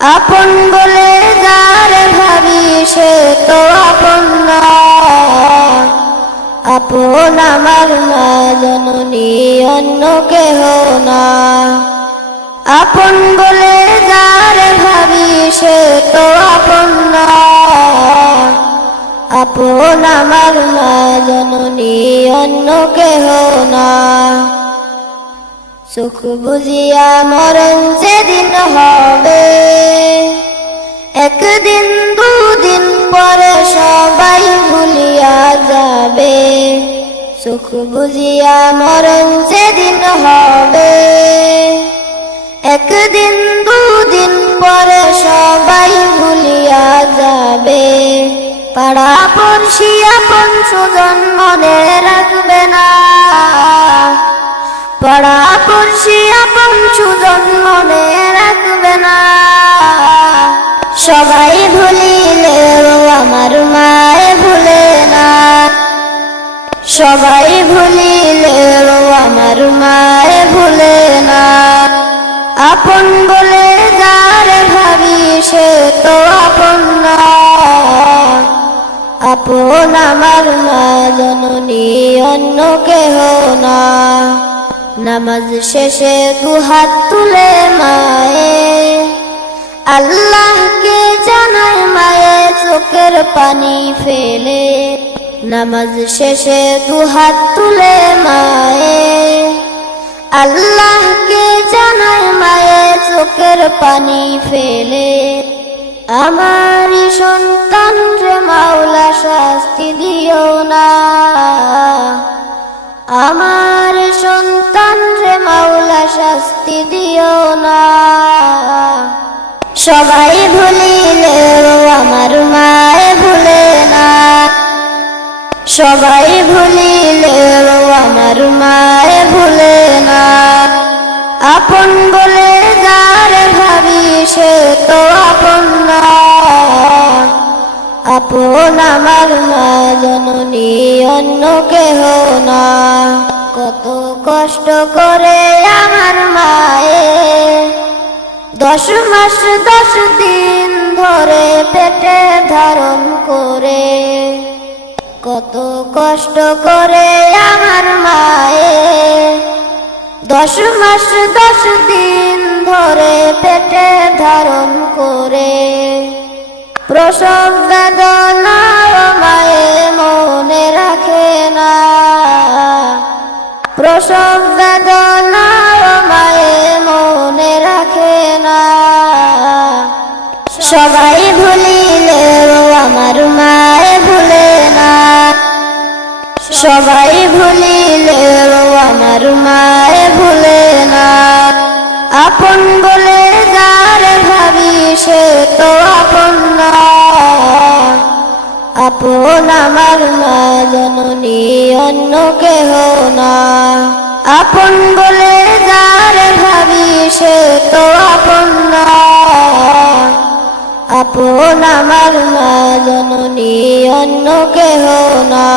আপন বলে যারে ভাবি সে তো আপন না। আপন আমার মা জননী, অন্য কেহ না। আপন বলে যারে ভাবি সে তো আপন না। আপন আমার মা জননী, অন্য কেহ না। সুখ বুঝিয়া মরণ যেদিন হবে, একদিন দুদিন পরে সবাই ভুলিয়া যাবে। সুখ বুঝিয়া মরণ যেদিন হবে, একদিন দুদিন পরে সবাই ভুলিয়া যাবে। পাড়া পড়শি আপন সুজন মনে রাখবে না। পাড়া পড়শি আপন সুজন মনে রাখবে না। সবাই ভুলিলেও আমার মায়ে ভুলে না। সবাই ভুলিলেও আমার মায়ে ভুলে না। আপন বলে যারে ভাবি সে তো আপন না। আপন আমার মা জননী, অন্য কেহ না। নামাজ শেষে দুহাত তুলে মায়ে আল্লাহকে জানায় মায়ে চোখের পানি ফেলে। নামাজ শেষে দুহাত তুলে মায়ে আল্লাহকে জানায় মায়ে চোখের পানি ফেলে। আমারই সন্তান রে মাওলা শাস্তি দিও না। আমার সন্তান রে মাওলা শাস্তি দিও না। সবাই ভুলিলেও আমার মায়ে ভুলে না। সবাই ভুলিলেও আমার মায়ে ভুলে না। আপন বলে যারে ভাবি সে তো আপন না। আপন আমার মা জননী, অন্য কেহ না। কত কষ্ট করে আমার মায়ে 10 মাস 10 দিন ধরে পেটে ধারণ করে। কত কষ্ট করে আমার মায়ে 10 মাস 10 দিন ধরে পেটে ধারণ করে। প্রসব বেদনা মায়ে মনে রাখে না। প্রসব বেদনা মায়ে মনে রাখে না। সবাই ভুলিলেও আমার মায়ে ভুলে না। সবাই ভুলিলেও আমার মায়ে ভুলে না। আপন বলে যারে ভাবি সে তো আপন না। আপন আমার মা জননী, অন্য কেহ না। আপন বলে যারে ভাবি সে তো আপন না। আপন আমার মা জননী, অন্য কেহ না।